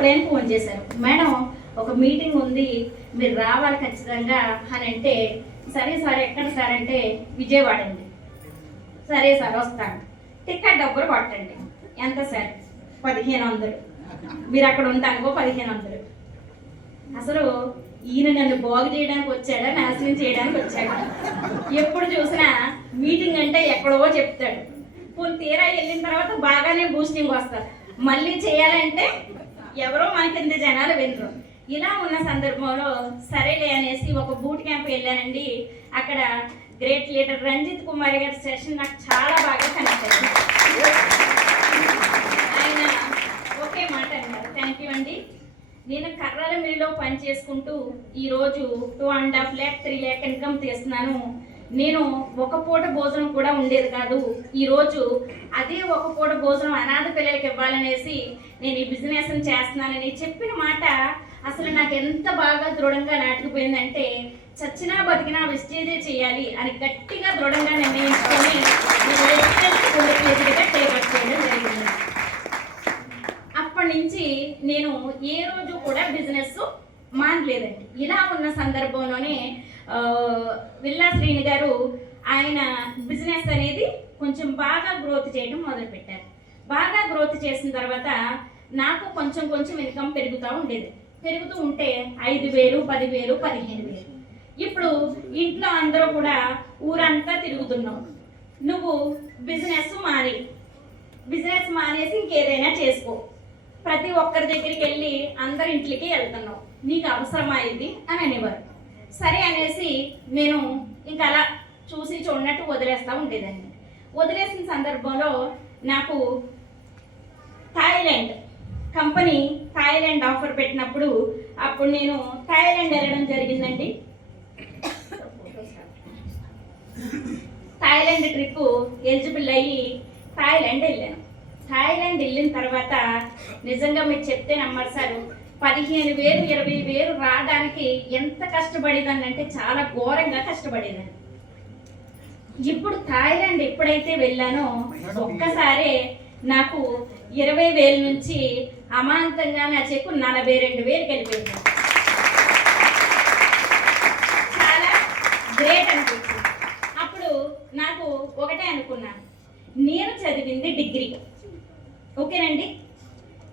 అప్పుడేం ఫోన్ చేశారు, మేడం ఒక మీటింగ్ ఉంది మీరు రావాలి ఖచ్చితంగా అని అంటే, సరే సార్ ఎక్కడ సార్ అంటే విజయవాడ అండి. సరే సార్ వస్తాను, టికెట్ డబ్బులు కొట్టండి. ఎంత సార్? 1500. మీరు అక్కడ ఉంటానుకో 1500. అసలు ఈయన నన్ను బాగు చేయడానికి వచ్చాడా, నాశనం చేయడానికి వచ్చాడా? ఎప్పుడు చూసినా మీటింగ్ అంటే ఎక్కడో చెప్తాడు, పోనీ తీరా వెళ్ళిన తర్వాత బాగానే బూస్టింగ్ వస్తారు, మళ్ళీ చేయాలంటే ఎవరో మనకింద జనాలు వినరు. ఇలా ఉన్న సందర్భంలో సరేలే అనేసి ఒక బూట్ క్యాంప్ వెళ్ళానండి. అక్కడ గ్రేట్ లీడర్ రంజిత్ కుమార్ గారి సెషన్ నాకు చాలా బాగా కనిపించింది. ఆయన ఒకే మాట అన్నారు, థ్యాంక్ యూ అండి, నేను కర్రాల మిల్లులో పని చేసుకుంటూ ఈరోజు 2.5 lakh 3 lakh ఇన్కమ్ తీస్తున్నాను. నేను ఒక పూట భోజనం కూడా ఉండేది కాదు. ఈరోజు అదే ఒక పూట భోజనం అనాథ పిల్లలకి ఇవ్వాలనేసి నేను ఈ బిజినెస్ చేస్తున్నానని చెప్పిన మాట అసలు నాకు ఎంత బాగా దృఢంగా నాటుకుపోయిందంటే, చచ్చినా బతికినా విస్టేజే చేయాలి అని గట్టిగా దృఢంగా నిర్ణయించుకొని చేయడం జరిగింది. అప్పటి నుంచి నేను ఏ రోజు కూడా బిజినెస్ మానలేదండి. ఇలా ఉన్న సందర్భంలోనే విల్లా శ్రీని గారు ఆయన బిజినెస్ అనేది కొంచెం బాగా గ్రోత్ చేయడం మొదలుపెట్టారు. బాగా గ్రోత్ చేసిన తర్వాత నాకు కొంచెం కొంచెం ఇన్కమ్ పెరుగుతూ ఉంటే 5,000, 10,000, 15,000. ఇప్పుడు ఇంట్లో అందరూ కూడా ఊరంతా తిరుగుతున్నావు, నువ్వు బిజినెస్ మానేసి ఇంకేదైనా చేసుకో, ప్రతి ఒక్కరి దగ్గరికి వెళ్ళి అందరి ఇంట్లోకి వెళ్తున్నావు, నీకు అవసరమా ఇది అని అనేవారు. సరే అనేసి నేను ఇంకా అలా చూసి చూడనట్టు వదిలేస్తూ ఉండేదాన్ని. వదిలేసిన సందర్భంలో నాకు థాయిలాండ్ కంపెనీ థాయిలాండ్ ఆఫర్ పెట్టినప్పుడు అప్పుడు నేను థాయిలాండ్ వెళ్ళడం జరిగిందండి. థాయిలాండ్ ట్రిప్ ఎలిజిబుల్ అయ్యి థాయిలాండ్ వెళ్ళాను. థాయిలాండ్ వెళ్ళిన తర్వాత నిజంగా మీరు చెప్తే నమ్మరు సార్, 15,000, 20,000 రావడానికి ఎంత కష్టపడేదాన్ని అంటే చాలా ఘోరంగా కష్టపడేదాన్ని. ఇప్పుడు థాయిలాండ్ ఎప్పుడైతే వెళ్ళానో ఒక్కసారే నాకు 20,000 నుంచి అమాంతంగా నా చెక్కు 42,000 వెళ్ళిపోయింది. చాలా గ్రేట్ అనిపించింది. అప్పుడు నాకు ఒకటే అనుకున్నాను, నేను చదివింది డిగ్రీ, ఓకేనండి,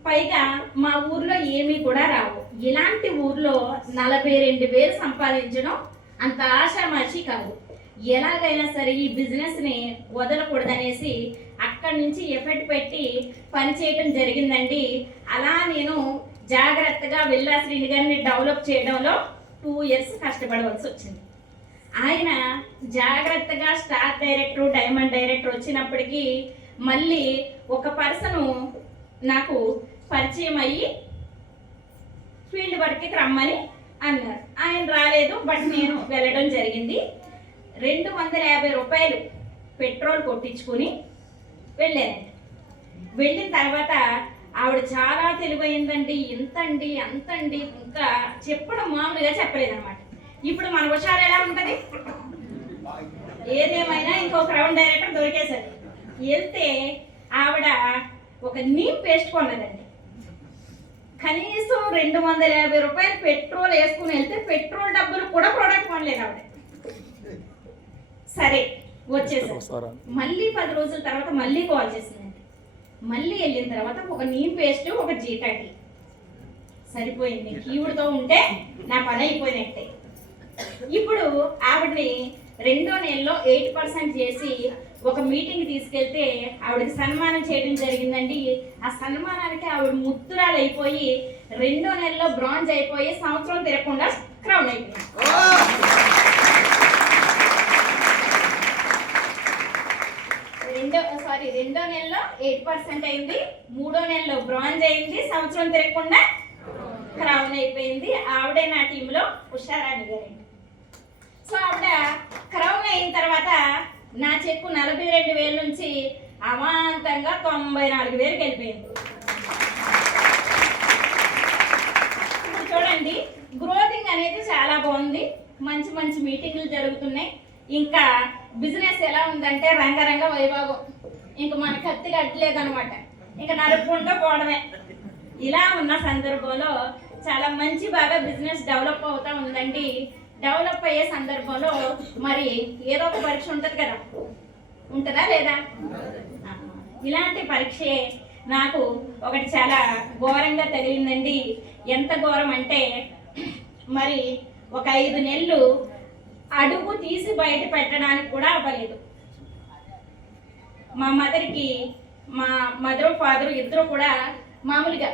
పైగా మా ఊర్లో ఏమీ కూడా రావు. ఇలాంటి ఊర్లో 42,000 సంపాదించడం అంత ఆషామాషి కాదు. ఎలాగైనా సరే ఈ బిజినెస్ని వదలకూడదనేసి అక్కడి నుంచి ఎఫర్ట్ పెట్టి పని చేయడం జరిగిందండి. అలా నేను జాగ్రత్తగా విల్లా శ్రీని గారిని డెవలప్ చేయడంలో 2 years కష్టపడవలసి వచ్చింది. ఆయన జాగ్రత్తగా స్టార్ డైరెక్టర్, డైమండ్ డైరెక్టర్ వచ్చినప్పటికీ మళ్ళీ ఒక పర్సను నాకు పరిచయం అయ్యి ఫీల్డ్ వర్క్కి రమ్మని అన్నారు. ఆయన రాలేదు, బట్ నేను వెళ్ళడం జరిగింది. 250 రూపాయలు పెట్రోల్ కొట్టించుకుని వెళ్ళానండి. వెళ్ళిన తర్వాత ఆవిడ చాలా తెలివైందండి, ఇంతండి అంతండి, ఇంకా చెప్పడం మామూలుగా చెప్పలేదన్నమాట. ఇప్పుడు మన హుషారు ఎలా ఉంటుంది, ఏదేమైనా ఇంకొక రౌండ్ డైరెక్టర్ దొరికేసరి వెళ్తే ఆవిడ ఒక నీమ్ పేస్ట్ కొన్నదండి. కనీసం 250 రూపాయలు పెట్రోల్ వేసుకుని వెళ్తే పెట్రోల్ డబ్బులు కూడా ప్రోడక్ట్ కొనలేదు ఆవిడ. సరే వచ్చేసారు. మళ్ళీ 10 రోజుల తర్వాత మళ్ళీ కాల్ చేసిందండి. మళ్ళీ వెళ్ళిన తర్వాత ఒక నీమ్ పేస్ట్, ఒక జీటాటి సరిపోయింది. ఈవిడతో ఉంటే నా పని అయిపోయినట్టే. ఇప్పుడు ఆవిడని 2వ నెలలో 8% చేసి ఒక మీటింగ్ తీసుకెళ్తే ఆవిడకి సన్మానం చేయడం జరిగిందండి. ఆ సన్మానానికి ఆవిడ ముత్తురాలు అయిపోయి 2వ నెలలో బ్రాంజ్ అయిపోయి సంవత్సరం తిరగకుండా క్రౌన్ అయిపోయింది. 2వ నెలలో 8% అయింది, 3వ నెలలో బ్రాంజ్ అయింది, సంవత్సరం తిరగకుండా క్రౌన్ అయిపోయింది. ఆవిడే నా టీంలో ఉషారాణి గారండి. సో ఆవిడ క్రౌన్ అయిన తర్వాత నా చెక్కు 42,000 నుంచి అమాంతంగా 94,000 వెళ్ళిపోయింది. ఇప్పుడు చూడండి, గ్రోతింగ్ అనేది చాలా బాగుంది, మంచి మంచి మీటింగ్లు జరుగుతున్నాయి. ఇంకా బిజినెస్ ఎలా ఉందంటే రంగరంగ వైభాగం, ఇంకా మన కత్తి కట్టలేదనమాట, ఇంకా నరుక్కుంటూ పోవడమే. ఇలా ఉన్న సందర్భంలో చాలా మంచి బాగా బిజినెస్ డెవలప్ అవుతా ఉందండి. డెవలప్ అయ్యే సందర్భంలో మరి ఏదో ఒక పరీక్ష ఉంటుంది కదా, ఉంటుందా లేదా? ఇలాంటి పరీక్షే నాకు ఒకటి చాలా ఘోరంగా తగిలిందండి. ఎంత ఘోరం అంటే మరి ఒక 5 నెలలు అడుగు తీసి బయట పెట్టడానికి కూడా అవ్వలేదు. మా మదర్కి, మా మదర్ ఫాదర్ ఇద్దరు కూడా మామూలుగా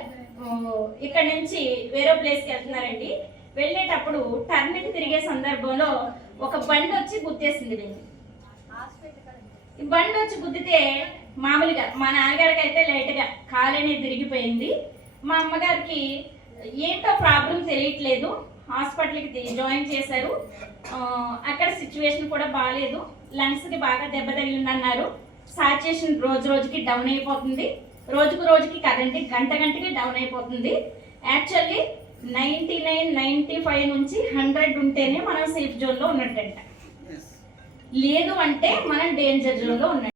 ఇక్కడ నుంచి వేరే ప్లేస్కి వెళ్తున్నారండి. వెళ్ళేటప్పుడు టర్న్కి తిరిగే సందర్భంలో ఒక బండి వచ్చి గుద్దేసింది వీళ్ళని. ఈ బండి వచ్చి గుద్దితే మామూలుగా మా నాన్నగారికి అయితే లైట్గా కాలు అనేది తిరిగిపోయింది. మా అమ్మగారికి ఏంటో ప్రాబ్లం తెలియట్లేదు, హాస్పిటల్కి జాయిన్ చేశారు. అక్కడ సిచ్యువేషన్ కూడా బాగాలేదు, లంగ్స్కి బాగా దెబ్బ తగిలిందన్నారు. సాచురేషన్ రోజు రోజుకి డౌన్ అయిపోతుంది, రోజుకు రోజుకి కదండి గంటకి డౌన్ అయిపోతుంది. యాక్చువల్లీ 99, 95 నుంచి 100 ఉంటేనే మనం సేఫ్ జోన్లో ఉన్నట్టంట, లేదు అంటే మనం డేంజర్ జోన్లో ఉన్నట్టు.